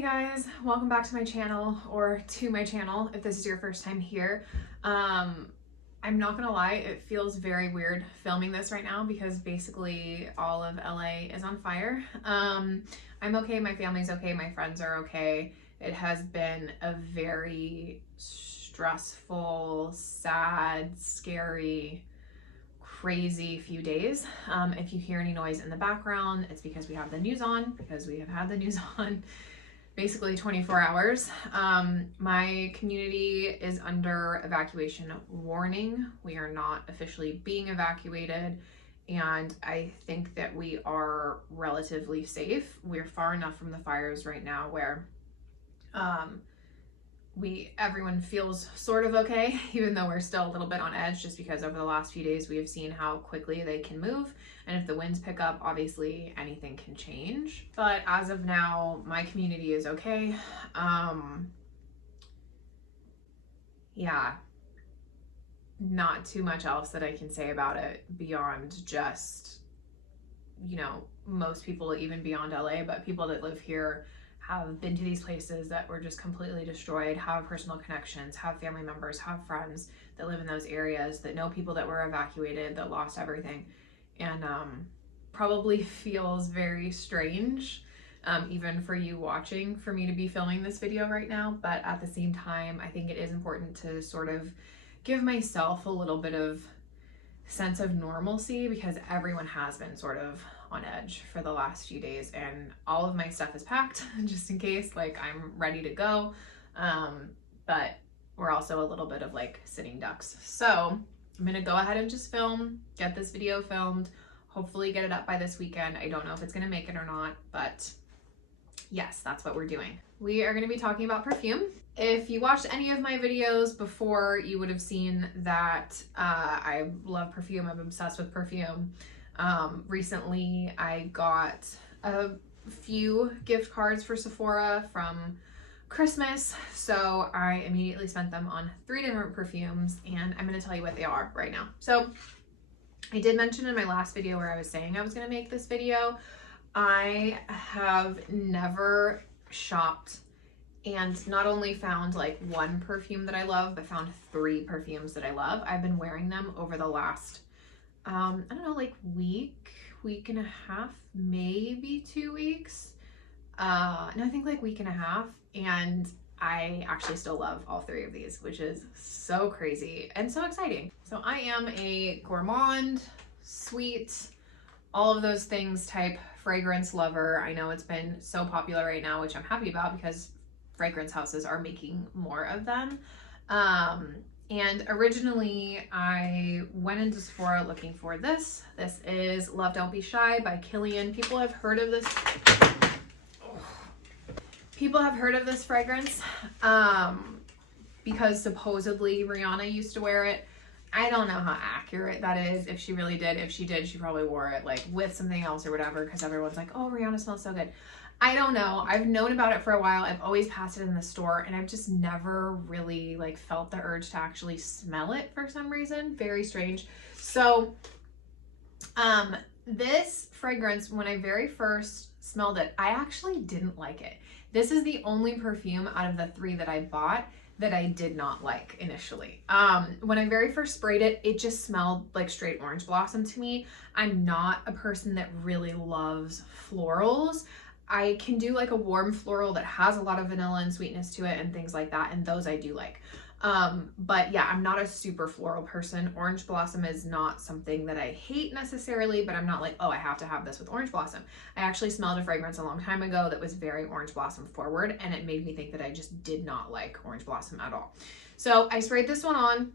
Hey guys, welcome back to my channel, or to my channel if this is your first time here. I'm not gonna lie, it feels very weird filming this right now because basically all of LA is on fire. I'm okay, my family's okay, my friends are okay. It has been a very stressful, sad, scary, crazy few days. If you hear any noise in the background, it's because we have the news on, because we have had the news on basically 24 hours. My community is under evacuation warning. We are not officially being evacuated, and I think that we are relatively safe. We're far enough from the fires right now where everyone feels sort of okay, even though we're still a little bit on edge just because over the last few days we have seen how quickly they can move, and if the winds pick up, obviously anything can change. But as of now, my community is okay. Yeah, not too much else that I can say about it beyond just, most people, even beyond LA, but people that live here have been to these places that were just completely destroyed, have personal connections, have family members, have friends that live in those areas, that know people that were evacuated, that lost everything. And probably feels very strange, even for you watching, for me to be filming this video right now. But at the same time, I think it is important to sort of give myself a little bit of sense of normalcy, because everyone has been sort of on edge for the last few days, and all of my stuff is packed just in case, like I'm ready to go. But we're also a little bit of like sitting ducks. So I'm gonna go ahead and just get this video filmed, hopefully get it up by this weekend. I don't know if it's gonna make it or not, but yes, that's what we're doing. We are gonna be talking about perfume. If you watched any of my videos before, you would have seen that I love perfume. I'm obsessed with perfume. Recently, I got a few gift cards for Sephora from Christmas, so I immediately spent them on 3 different perfumes, and I'm going to tell you what they are right now. So I did mention in my last video where I was saying I was going to make this video, I have never shopped and not only found like one perfume that I love, but found 3 perfumes that I love. I've been wearing them over the last I don't know, like week and a half, maybe 2 weeks. No, I think like week and a half. And I actually still love all 3 of these, which is so crazy and so exciting. So I am a gourmand, sweet, all of those things type fragrance lover. I know it's been so popular right now, which I'm happy about because fragrance houses are making more of them. And originally I went into Sephora looking for this. This is Love Don't Be Shy by Kilian. People have heard of this. People have heard of this fragrance because supposedly Rihanna used to wear it. I don't know how accurate that is. If she really did, if she did, she probably wore it like with something else or whatever, because everyone's like, oh, Rihanna smells so good. I don't know. I've known about it for a while. I've always passed it in the store, and I've just never really like felt the urge to actually smell it for some reason. Very strange. So this fragrance, when I very first smelled it, I actually didn't like it. This is the only perfume out of the 3 that I bought that I did not like initially. When I very first sprayed it, it just smelled like straight orange blossom to me. I'm not a person that really loves florals. I can do like a warm floral that has a lot of vanilla and sweetness to it and things like that, and those I do like. But yeah, I'm not a super floral person. Orange blossom is not something that I hate necessarily, but I'm not like, oh, I have to have this with orange blossom. I actually smelled a fragrance a long time ago that was very orange blossom forward, and it made me think that I just did not like orange blossom at all. So I sprayed this one on,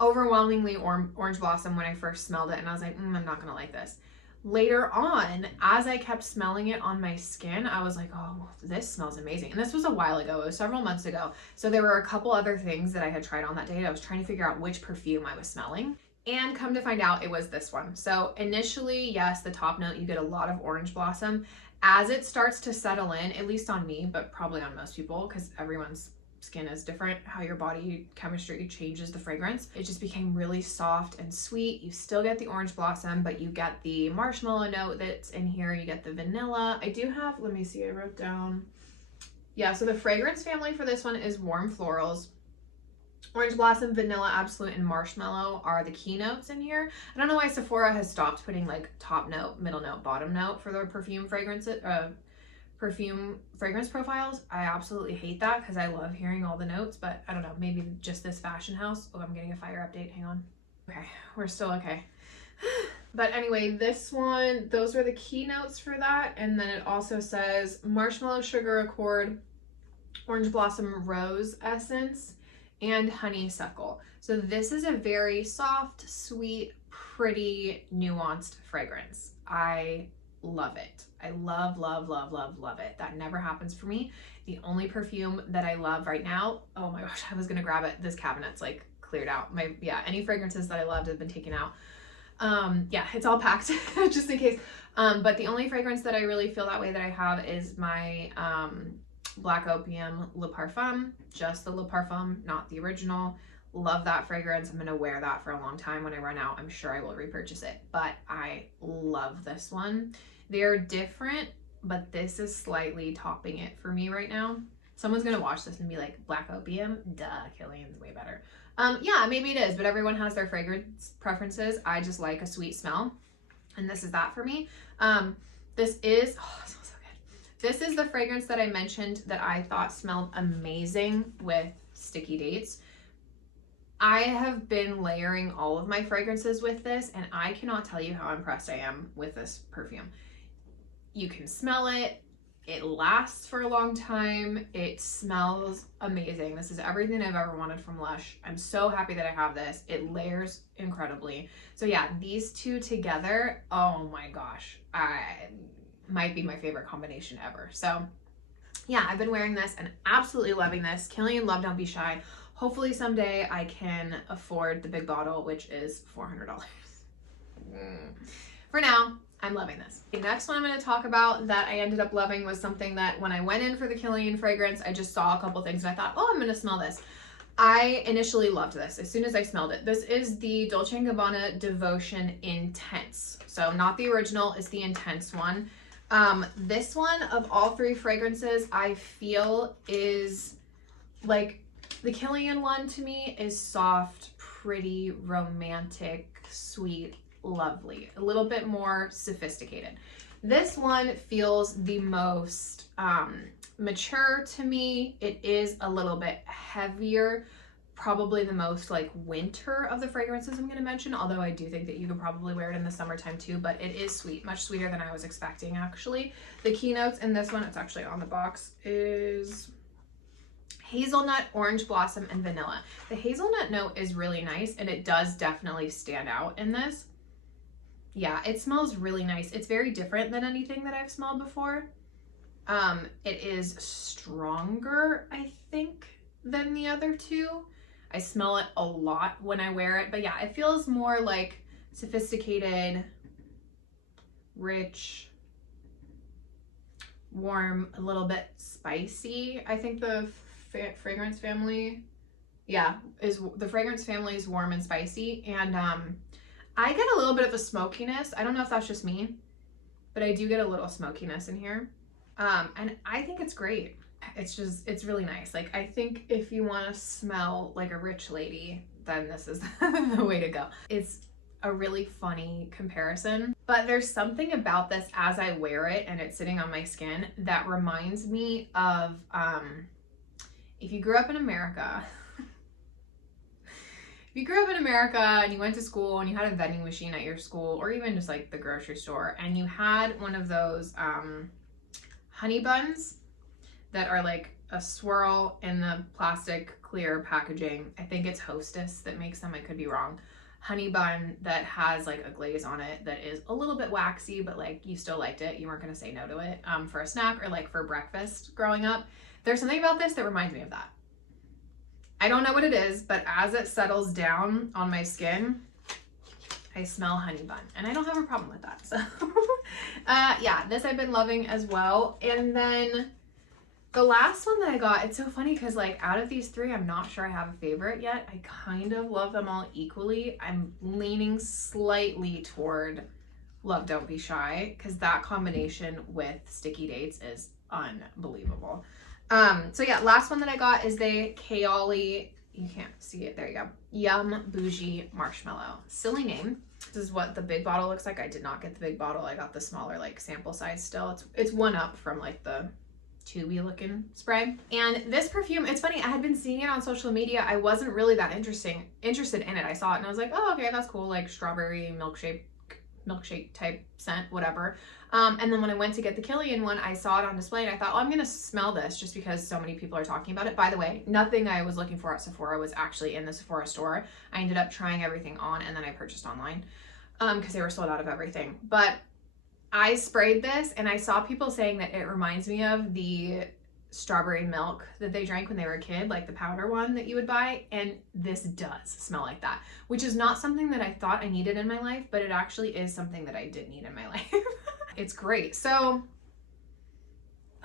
overwhelmingly orange blossom when I first smelled it, and I was like, I'm not gonna like this. Later on, as I kept smelling it on my skin, I was like, oh, this smells amazing. And this was a while ago. It was several months ago. So there were a couple other things that I had tried on that day. I was trying to figure out which perfume I was smelling. And come to find out, it was this one. So initially, yes, the top note, you get a lot of orange blossom. As it starts to settle in, at least on me, but probably on most people, because everyone's skin is different, how your body chemistry changes the fragrance. It just became really soft and sweet. You still get the orange blossom, but you get the marshmallow note that's in here. You get the vanilla. I do have, let me see, I wrote down Yeah, so the fragrance family for this one is Warm Florals. Orange Blossom, Vanilla Absolute, and Marshmallow are the keynotes in here. I don't know why Sephora has stopped putting like top note, middle note, bottom note for their perfume fragrances, perfume fragrance profiles. I absolutely hate that because I love hearing all the notes, but I don't know, maybe just this fashion house. Oh, I'm getting a fire update. Hang on. Okay, we're still okay. But anyway, this one, those were the keynotes for that. And then it also says Marshmallow Sugar Accord, Orange Blossom Rose Essence, and Honeysuckle. So this is a very soft, sweet, pretty, nuanced fragrance. I love it. I love, love, love, love, love it. That never happens for me. The only perfume that I love right now, oh my gosh, I was gonna grab it. This cabinet's like cleared out. Any fragrances that I loved have been taken out. Yeah, it's all packed just in case. But the only fragrance that I really feel that way that I have is my Black Opium Le Parfum, just the Le Parfum, not the original. Love that fragrance. I'm gonna wear that for a long time. When I run out, I'm sure I will repurchase it, but I love this one. They're different, but this is slightly topping it for me right now. Someone's gonna watch this and be like, Black Opium? Duh, Killian's way better. Yeah, maybe it is, but everyone has their fragrance preferences. I just like a sweet smell, and this is that for me. This is, oh, it smells so good. This is the fragrance that I mentioned that I thought smelled amazing with Sticky Dates. I have been layering all of my fragrances with this, and I cannot tell you how impressed I am with this perfume. You can smell it. It lasts for a long time. It smells amazing. This is everything I've ever wanted from Lush. I'm so happy that I have this. It layers incredibly. So yeah, these two together, oh my gosh, might be my favorite combination ever. So yeah, I've been wearing this and absolutely loving this. Killian Love Don't Be Shy. Hopefully someday I can afford the big bottle, which is $400. For now, I'm loving this. The next one I'm going to talk about that I ended up loving was something that when I went in for the Killian fragrance, I just saw a couple things and I thought, oh, I'm going to smell this. I initially loved this as soon as I smelled it. This is the Dolce & Gabbana Devotion Intense. So not the original, it's the Intense one. This one of all three fragrances I feel is like the Killian one to me is soft, pretty, romantic, sweet, lovely, a little bit more sophisticated. This one feels the most mature to me. It is a little bit heavier, probably the most like winter of the fragrances I'm going to mention, although I do think that you could probably wear it in the summertime too, but it is sweet, much sweeter than I was expecting actually. The keynotes in this one, it's actually on the box, is hazelnut, orange blossom, and vanilla. The hazelnut note is really nice and it does definitely stand out in this. Yeah, it smells really nice. It's very different than anything that I've smelled before. It is stronger, I think, than the other two. I smell it a lot when I wear it, but yeah, it feels more like sophisticated, rich, warm, a little bit spicy. I think the fragrance family, yeah, the fragrance family is warm and spicy, and I get a little bit of a smokiness. I don't know if that's just me, but I do get a little smokiness in here. And I think it's great. It's really nice. Like, I think if you want to smell like a rich lady, then this is the way to go. It's a really funny comparison, but there's something about this as I wear it and it's sitting on my skin that reminds me of, if you grew up in America, if you grew up in America and you went to school and you had a vending machine at your school, or even just like the grocery store, and you had one of those honey buns that are like a swirl in the plastic clear packaging. I think it's Hostess that makes them, I could be wrong. Honey bun that has like a glaze on it that is a little bit waxy, but like you still liked it. You weren't gonna say no to it for a snack or like for breakfast growing up. There's something about this that reminds me of that. I don't know what it is, but as it settles down on my skin, I smell honey bun, and I don't have a problem with that. So yeah, this I've been loving as well. And then the last one that I got, it's so funny because like out of these three, I'm not sure I have a favorite yet. I kind of love them all equally. I'm leaning slightly toward Love Don't Be Shy because that combination with Sticky Dates is unbelievable. So yeah, last one that I got is the Kaoli, you can't see it, there you go, Yum Bougie Marshmallow. Silly name. This is what the big bottle looks like. I did not get the big bottle. I got the smaller like sample size still. It's one up from like the tubey looking spray. And this perfume, it's funny, I had been seeing it on social media. I wasn't really that interested in it. I saw it and I was like, oh, okay, that's cool, like strawberry milkshake type scent, whatever. And then when I went to get the Kilian one, I saw it on display and I thought, oh, I'm gonna smell this just because so many people are talking about it. By the way, nothing I was looking for at Sephora was actually in the Sephora store. I ended up trying everything on and then I purchased online because they were sold out of everything. But I sprayed this and I saw people saying that it reminds me of the strawberry milk that they drank when they were a kid, like the powder one that you would buy. And this does smell like that, which is not something that I thought I needed in my life, but it actually is something that I did need in my life. It's great. So,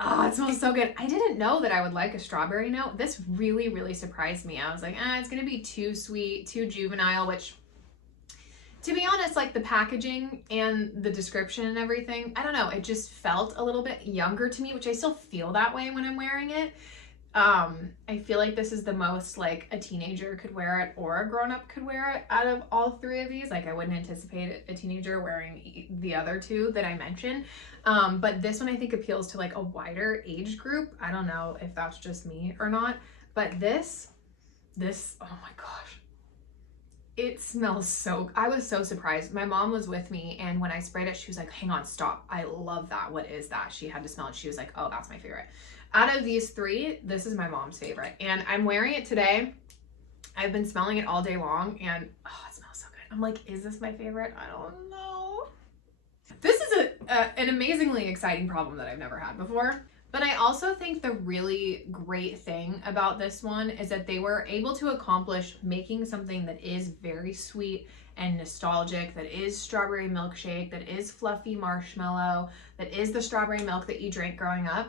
oh, it smells so good. I didn't know that I would like a strawberry note. This really, really surprised me. I was like, it's gonna be too sweet, too juvenile, which, to be honest, like the packaging and the description and everything, I don't know, it just felt a little bit younger to me, which I still feel that way when I'm wearing it. I feel like this is the most like a teenager could wear it or a grown-up could wear it out of all three of these. Like I wouldn't anticipate a teenager wearing the other two that I mentioned. But this one I think appeals to like a wider age group. I don't know if that's just me or not, but this, oh my gosh. It smells so, I was so surprised. My mom was with me and when I sprayed it, she was like, hang on, stop. I love that. What is that? She had to smell it. She was like, oh, that's my favorite. Out of these three, this is my mom's favorite. And I'm wearing it today. I've been smelling it all day long and oh, it smells so good. I'm like, is this my favorite? I don't know. This is an amazingly exciting problem that I've never had before. But I also think the really great thing about this one is that they were able to accomplish making something that is very sweet and nostalgic, that is strawberry milkshake, that is fluffy marshmallow, that is the strawberry milk that you drank growing up,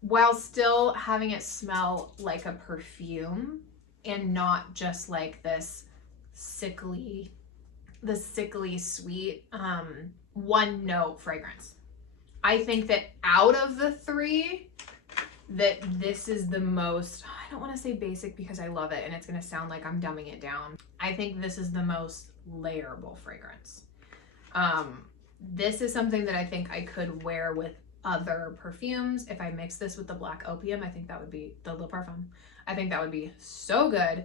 while still having it smell like a perfume and not just like this sickly sweet one note fragrance. I think that out of the three, that this is the most, I don't want to say basic because I love it and it's going to sound like I'm dumbing it down. I think this is the most layerable fragrance. This is something that I think I could wear with other perfumes. If I mix this with the Black Opium, I think that would be the Le Parfum. I think that would be so good.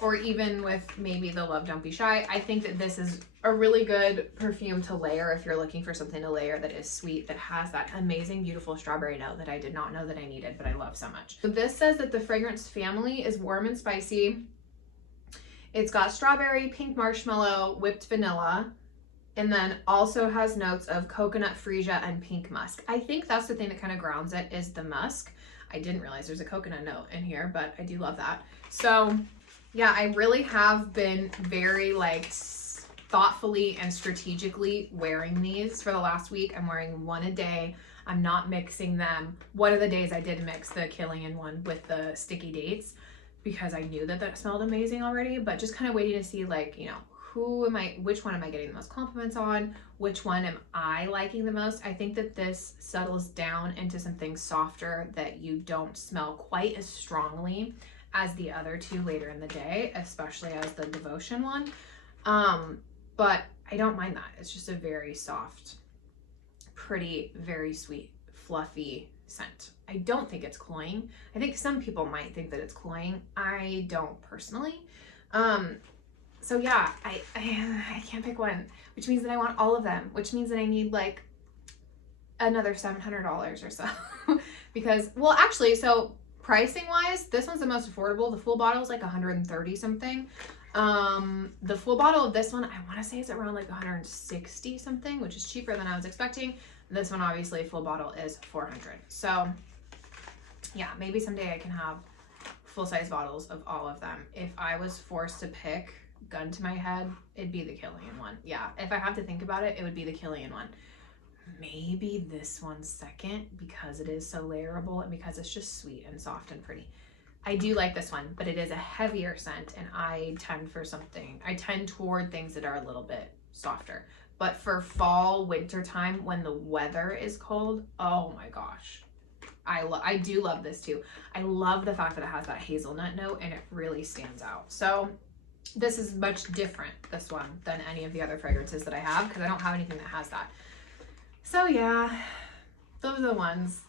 Or even with maybe the Love Don't Be Shy. I think that this is a really good perfume to layer if you're looking for something to layer that is sweet, that has that amazing, beautiful strawberry note that I did not know that I needed, but I love so much. So this says that the fragrance family is warm and spicy. It's got strawberry, pink marshmallow, whipped vanilla, and then also has notes of coconut, freesia, and pink musk. I think that's the thing that kind of grounds it is the musk. I didn't realize there's a coconut note in here, but I do love that. So yeah, I really have been very like thoughtfully and strategically wearing these for the last week. I'm wearing one a day. I'm not mixing them. One of the days I did mix the Kilian one with the sticky dates because I knew that that smelled amazing already, but just kind of waiting to see like, you know, which one am I getting the most compliments on? Which one am I liking the most? I think that this settles down into something softer that you don't smell quite as strongly as the other two later in the day, especially as the Devotion one. But I don't mind that. It's just a very soft, pretty, very sweet, fluffy scent. I don't think it's cloying. I think some people might think that it's cloying. I don't personally. So yeah, I can't pick one, which means that I want all of them, which means that I need like another $700 or so. Because, well, actually, so pricing wise, this one's the most affordable. The full bottle is like 130 something. The full bottle of this one, I want to say it's around like 160 something, which is cheaper than I was expecting. This one, obviously, full bottle is 400. So yeah, maybe someday I can have full-size bottles of all of them. If I was forced to pick, gun to my head, it'd be the Kilian one. Yeah, if I have to think about it, it would be the Kilian one. Maybe this one's second because it is so layerable and because it's just sweet and soft and pretty. I do like this one, but it is a heavier scent and I tend toward things that are a little bit softer. But for fall, winter time, when the weather is cold, oh my gosh, I do love this too. I love the fact that it has that hazelnut note and it really stands out. So this is much different, this one, than any of the other fragrances that I have, because I don't have anything that has that. So yeah, those are the ones.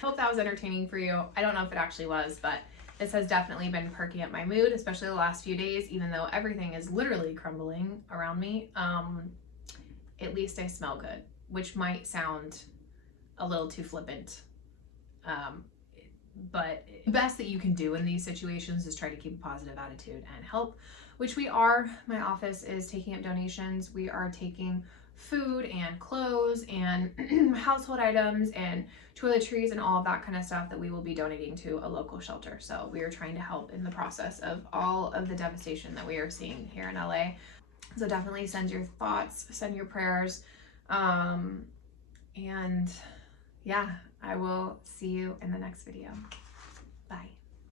Hope that was entertaining for you. I don't know if it actually was, but this has definitely been perking up my mood, especially the last few days, even though everything is literally crumbling around me. At least I smell good, which might sound a little too flippant. But the best that you can do in these situations is try to keep a positive attitude and help, which we are. My office is taking up donations. We are taking food and clothes and household items and toiletries and all of that kind of stuff that we will be donating to a local shelter. So we are trying to help in the process of all of the devastation that we are seeing here in LA. So definitely send your thoughts, send your prayers. And yeah, I will see you in the next video.